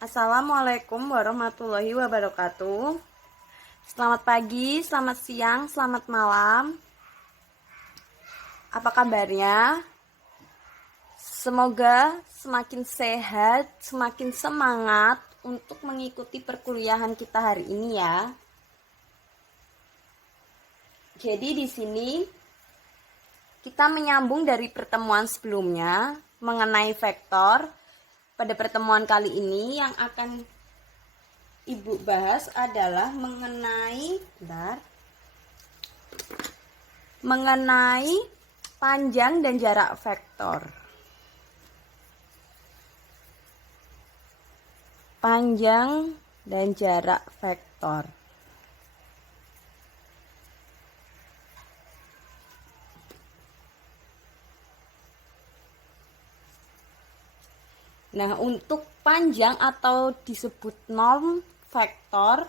Assalamualaikum warahmatullahi wabarakatuh. Selamat pagi, selamat siang, selamat malam. Apa kabarnya? Semoga semakin sehat, semakin semangat untuk mengikuti perkuliahan kita hari ini ya. Jadi di sini kita menyambung dari pertemuan sebelumnya mengenai vektor. Pada pertemuan kali ini yang akan Ibu bahas adalah mengenai panjang dan jarak vektor. Panjang dan jarak vektor. Nah, untuk panjang atau disebut norm vektor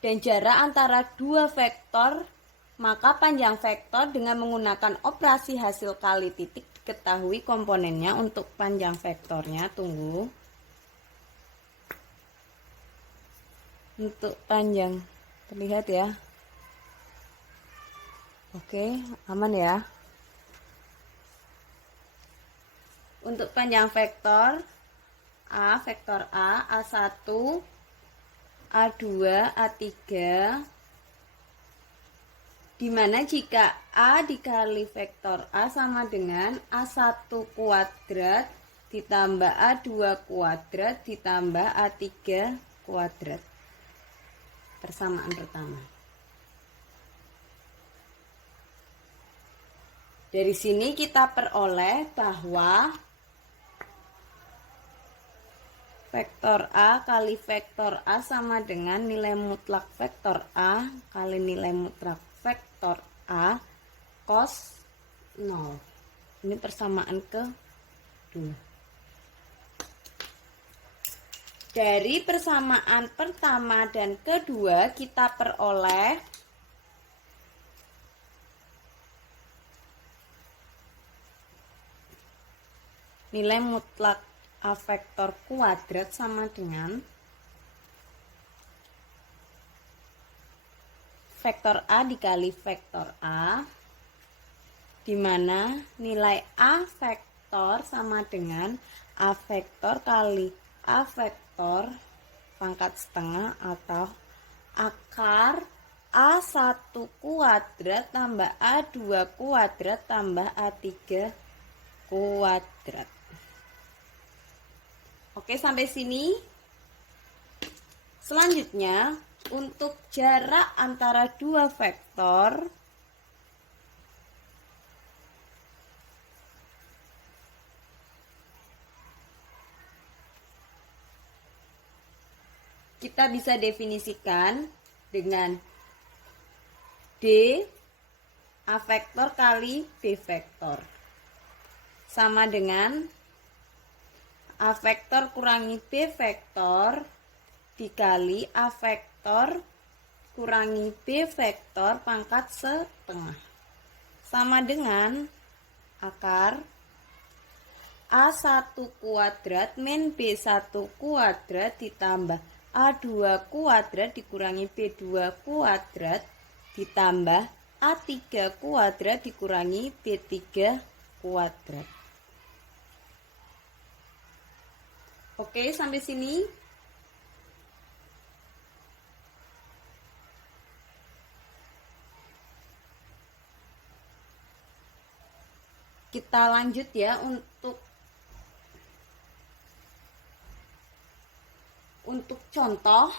dan jarak antara dua vektor, maka panjang vektor dengan menggunakan operasi hasil kali titik diketahui komponennya. Untuk panjang vektornya, tunggu. Untuk panjang, terlihat ya. Oke, aman ya. Untuk panjang vektor vektor A1, A2, A3, dimana jika A dikali vektor A sama dengan A1 kuadrat ditambah A2 kuadrat ditambah A3 kuadrat. Persamaan pertama. Dari sini kita peroleh bahwa vektor A kali vektor A sama dengan nilai mutlak vektor A kali nilai mutlak vektor A cos 0. Ini persamaan kedua. Dari persamaan pertama dan kedua kita peroleh nilai mutlak A vektor kuadrat sama dengan vektor A dikali vektor A, di mana nilai A vektor sama dengan A vektor kali A vektor pangkat setengah atau akar A1 kuadrat tambah A2 kuadrat tambah A3 kuadrat. Oke, sampai sini. Selanjutnya, untuk jarak antara dua vektor, kita bisa definisikan dengan D A vektor kali B vektor sama dengan A vektor kurangi B vektor dikali A vektor kurangi B vektor pangkat setengah sama dengan akar A1 kuadrat min B1 kuadrat ditambah A2 kuadrat dikurangi B2 kuadrat ditambah A3 kuadrat dikurangi B3 kuadrat. Oke, sampai sini. Kita lanjut ya untuk contoh.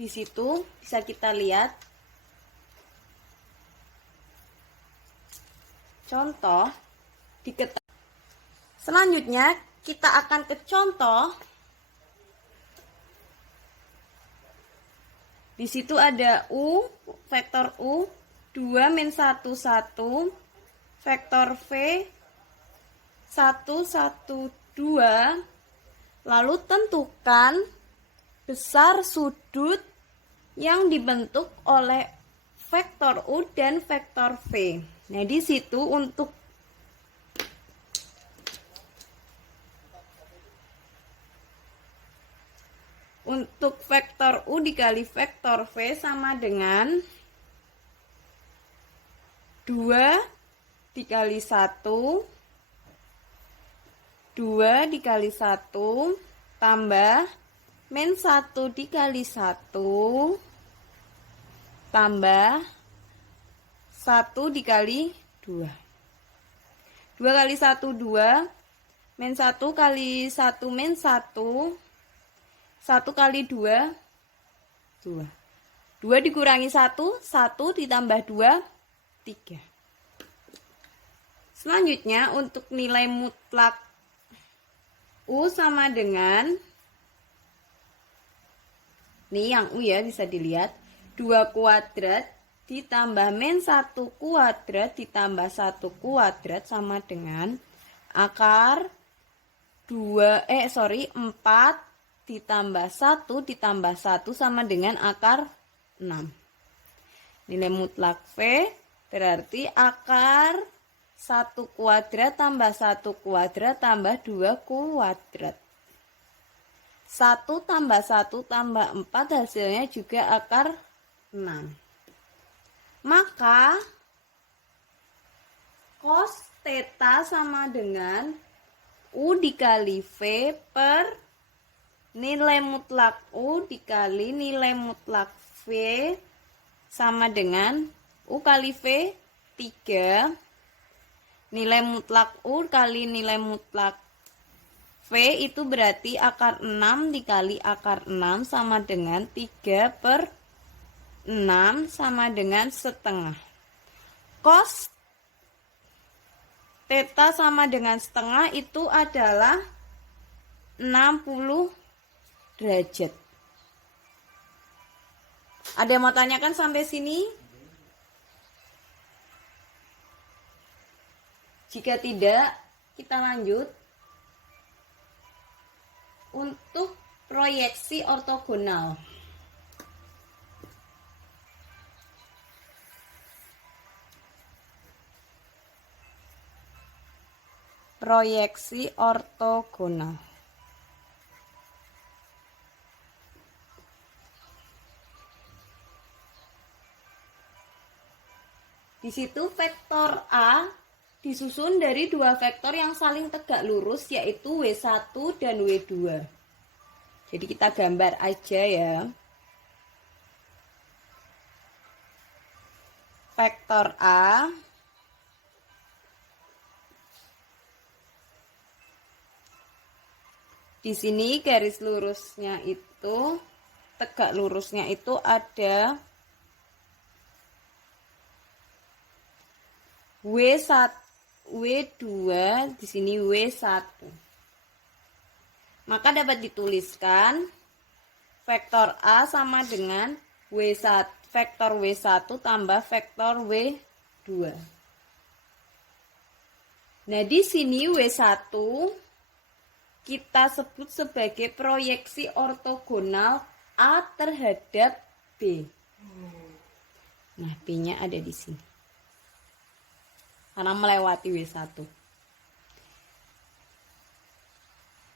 Di situ bisa kita lihat contoh selanjutnya. Kita akan ke contoh. Di situ ada U, vektor U, 2 min 1, 1, vektor V, 1, 1, 2. Lalu tentukan besar sudut yang dibentuk oleh vektor U dan vektor V. Nah, di situ untuk Untuk vektor U dikali vektor V sama dengan 2 dikali 1, 2 dikali 1, tambah min 1 dikali 1, tambah 1 dikali 2. 2 kali 1, 2. Min 1 kali 1 min 1. 1 kali 2, 2. 2 dikurangi 1, 1 ditambah 2, 3. Selanjutnya untuk nilai mutlak U sama dengan, nih yang U ya bisa dilihat, 2 kuadrat ditambah min 1 kuadrat ditambah 1 kuadrat sama dengan akar 4 ditambah 1 ditambah 1 sama dengan akar 6. Nilai mutlak V berarti akar 1 kuadrat tambah 1 kuadrat tambah 2 kuadrat. 1 tambah 1 tambah 4 hasilnya juga akar 6. Maka cos theta sama dengan U dikali V per nilai mutlak U dikali nilai mutlak V sama dengan U kali V 3. Nilai mutlak U kali nilai mutlak V itu berarti akar 6 dikali akar 6 sama dengan 3 per 6 sama dengan setengah. Cos theta sama dengan setengah itu adalah 60 derajat. Ada yang mau tanyakan sampai sini? Jika tidak, kita lanjut. Untuk proyeksi ortogonal. Proyeksi ortogonal. Di situ vektor A disusun dari dua vektor yang saling tegak lurus, yaitu W1 dan W2. Jadi kita gambar aja ya. Vektor A di sini garis lurusnya itu, tegak lurusnya itu ada W1 W2, di sini W1. Maka dapat dituliskan vektor A sama dengan W1, vektor W1 tambah vektor W2. Nah, di sini W1 kita sebut sebagai proyeksi ortogonal A terhadap B. Nah, B-nya ada di sini. Karena melewati W1.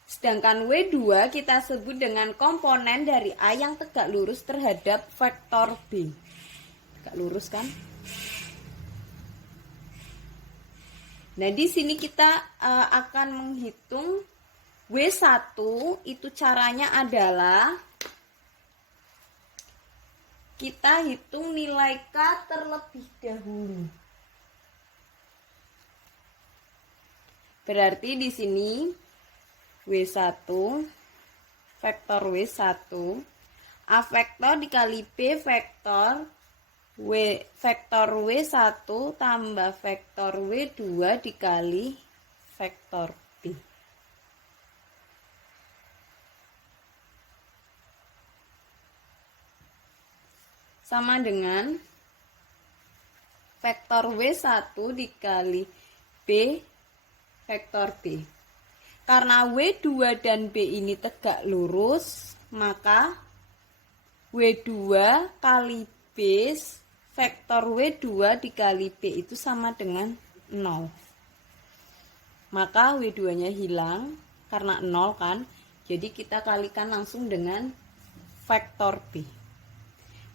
Sedangkan W2 kita sebut dengan komponen dari A yang tegak lurus terhadap vektor B. Tegak lurus kan? Nah, di sini kita akan menghitung W1 itu caranya adalah kita hitung nilai K terlebih dahulu. Berarti di sini W1, vektor W1, A vektor dikali B vektor vektor W1 tambah vektor W2 dikali vektor B. Sama dengan vektor W1 dikali B vektor B. Karena W2 dan B ini tegak lurus, maka W2 kali B vektor W2 dikali B itu sama dengan 0. Maka W2-nya hilang karena 0 kan. Jadi kita kalikan langsung dengan vektor B.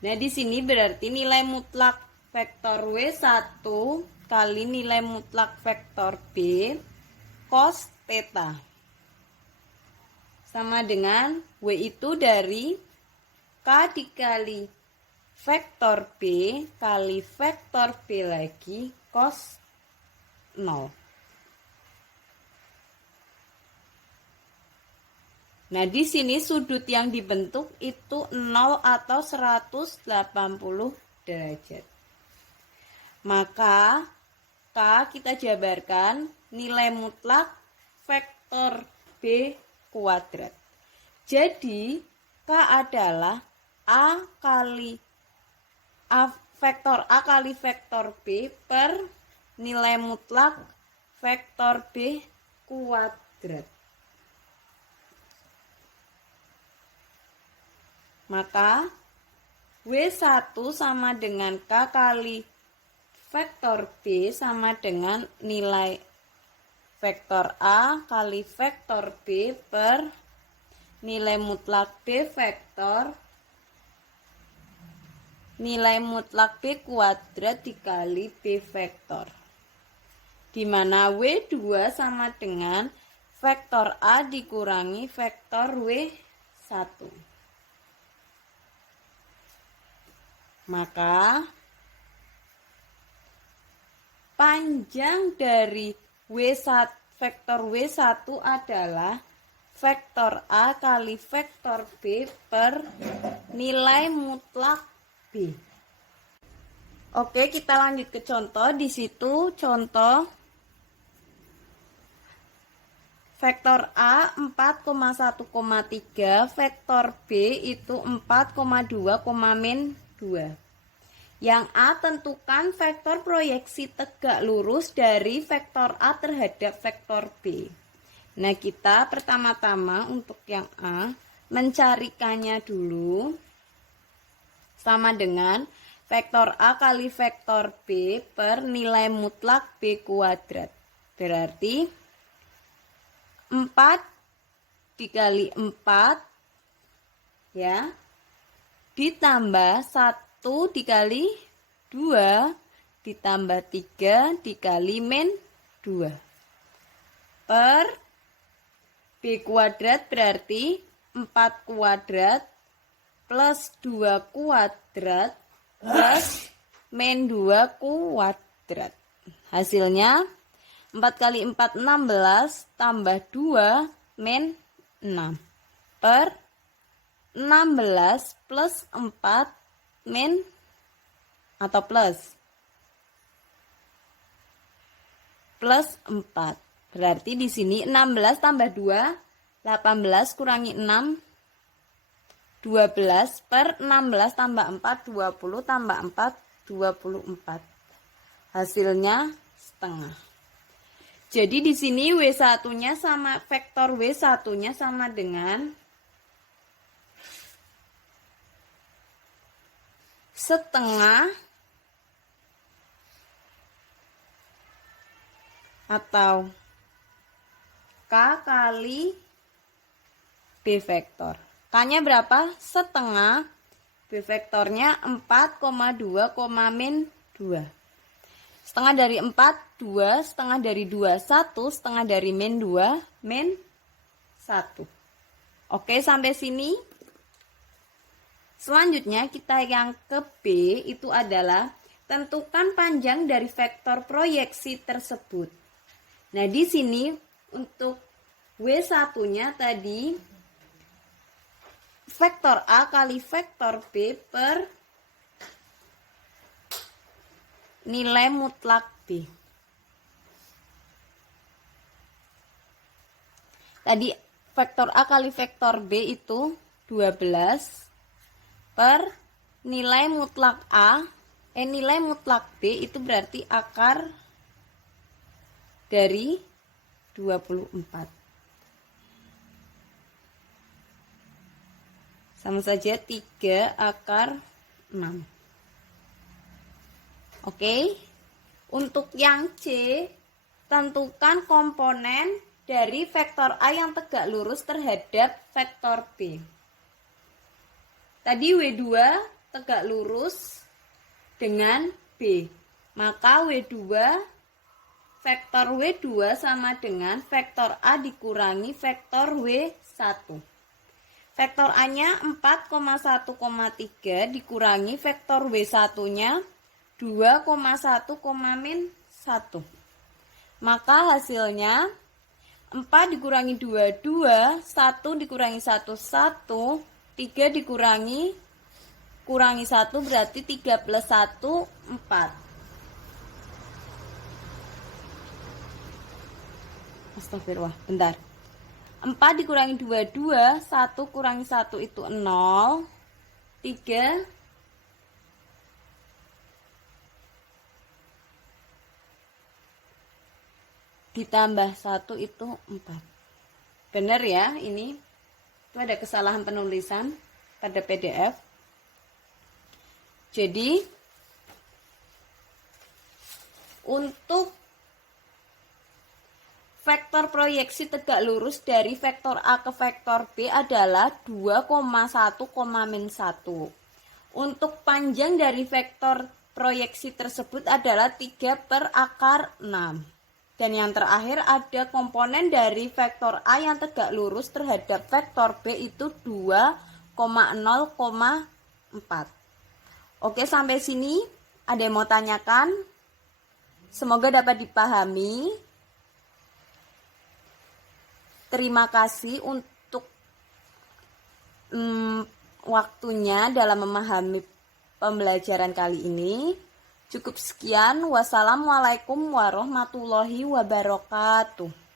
Nah, di sini berarti nilai mutlak vektor W1 kali nilai mutlak vektor B cos theta sama dengan W itu dari K dikali vektor B kali vektor B lagi cos 0. Nah, di sini sudut yang dibentuk itu 0 atau 180 derajat. Maka K kita jabarkan nilai mutlak vektor B kuadrat. Jadi K adalah vektor A kali vektor B per nilai mutlak vektor B kuadrat. Maka W1 sama dengan K kali vektor B sama dengan nilai vektor A kali vektor B per nilai mutlak B vektor nilai mutlak B kuadrat dikali B vektor. Di mana W2 sama dengan vektor A dikurangi vektor W1. Maka panjang dari vektor W1 adalah vektor A kali vektor B per nilai mutlak B. Oke, kita lanjut ke contoh. Di situ contoh vektor A 4,1,3, vektor B itu 4,2, 2. Yang A, tentukan vektor proyeksi tegak lurus dari vektor A terhadap vektor B. Nah, kita pertama-tama untuk yang A mencarikannya dulu sama dengan vektor A kali vektor B per nilai mutlak B kuadrat. Berarti 4 dikali 4 ya ditambah 1 dikali 2 ditambah 3 dikali min 2 per B kuadrat berarti 4 kuadrat plus 2 kuadrat plus min 2 kuadrat. Hasilnya 4 kali 4 16 tambah 2 min 6 per 16 plus 4 min atau plus 4. Berarti di sini 16 tambah 2 18 kurangi 6 12 per 16 tambah 4 20 tambah 4 24. Hasilnya setengah. Jadi di sini W1-nya sama vektor W1-nya sama dengan setengah atau K kali B vektor. K-nya berapa? Setengah. B vektornya 4,2, min 2. Setengah dari 4, 2. Setengah dari 2, 1. Setengah dari min 2, min 1. Oke, sampai sini. Selanjutnya kita yang ke B itu adalah tentukan panjang dari vektor proyeksi tersebut. Nah, di sini untuk W1-nya tadi vektor A kali vektor B per nilai mutlak B. Tadi vektor A kali vektor B itu 12 per nilai mutlak nilai mutlak B itu berarti akar dari 24. Sama saja 3 akar 6. Oke. Untuk yang C, tentukan komponen dari vektor A yang tegak lurus terhadap vektor B. Tadi W2 tegak lurus dengan B. Maka W2 vektor W2 sama dengan vektor A dikurangi vektor W1. Vektor A-nya 4,1,3 dikurangi vektor W1-nya 2,1, 1. Maka hasilnya 4 dikurangi 2, 2, 1 dikurangi 1, 1, 3 dikurangi 1 berarti 3 plus 1, 4. Astagfirullah, bentar. 4 dikurangi 2, 2, 1 kurangi 1 itu 0, 3, ditambah 1 itu 4. Benar ya ini? Itu ada kesalahan penulisan pada PDF. Jadi, untuk vektor proyeksi tegak lurus dari vektor A ke vektor B adalah 2,1, 1. Untuk panjang dari vektor proyeksi tersebut adalah 3 per akar 6. Dan yang terakhir ada komponen dari vektor A yang tegak lurus terhadap vektor B itu 2,0,4. Oke, sampai sini ada yang mau tanyakan? Semoga dapat dipahami. Terima kasih untuk waktunya dalam memahami pembelajaran kali ini. Cukup sekian. Wassalamualaikum warahmatullahi wabarakatuh.